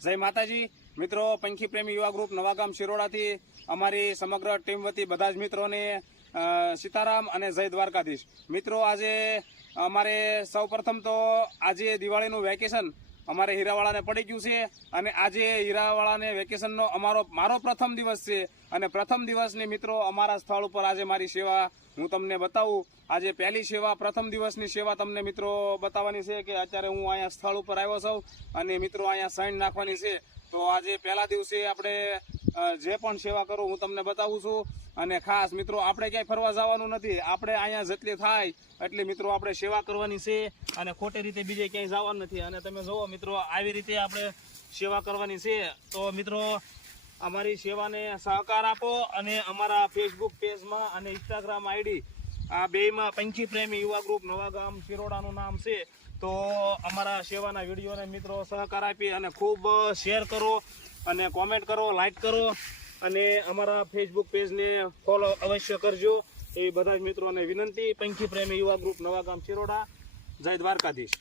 જય માતાજી મિત્રો, પંખી પ્રેમી યુવા ગ્રુપ નવાગામ શિરોડાથી અમારી સમગ્ર ટીમ વતી બધા જ મિત્રોને સીતારામ અને જય દ્વારકાધીશ. મિત્રો, આજે અમારે સૌપ્રથમ તો આજે દિવાળીનું વેકેશન અમારે હીરાવાળાને પડી ગયું છે અને આજે હીરાવાળાને વેકેશનનો મારો પ્રથમ દિવસ છે અને પ્રથમ દિવસની મિત્રો અમારા સ્થળ ઉપર આજે મારી સેવા હું તમને બતાવું. આજે પહેલી સેવા, પ્રથમ દિવસની સેવા તમને મિત્રો બતાવવાની છે કે અત્યારે હું અહીંયા સ્થળ ઉપર આવ્યો છું અને મિત્રો અહીંયા સાઈન નાખવાની છે. તો આજે પહેલા દિવસે આપણે જે પણ સેવા કરું હું તમને બતાવું છું. અને ખાસ મિત્રો, આપણે ક્યાંય ફરવા જવાનું નથી, આપણે અહીંયા જેટલી થાય એટલી મિત્રો આપણે સેવા કરવાની છે અને ખોટી રીતે બીજે ક્યાંય જવાનું નથી. અને તમે જુઓ મિત્રો, આવી રીતે આપણે સેવા કરવાની છે. તો મિત્રો, અમારી સેવાને સહકાર આપો અને અમારા ફેસબુક પેજમાં અને ઇન્સ્ટાગ્રામ આઈડી આ બેમાં પંખી પ્રેમી યુવા ગ્રુપ નવાગામ શિરોડાનું નામ છે. તો અમારા સેવાના વિડીયોને મિત્રો સહકાર આપી અને ખૂબ શેર કરો અને કોમેન્ટ કરો, લાઈક કરો અને અમારા ફેસબુક પેજને ફોલો અવશ્ય કરજો એ બધા જ મિત્રોને વિનંતી. પંખી પ્રેમી યુવા ગ્રુપ નવાગામ શિરોડા. જય દ્વારકાધીશ.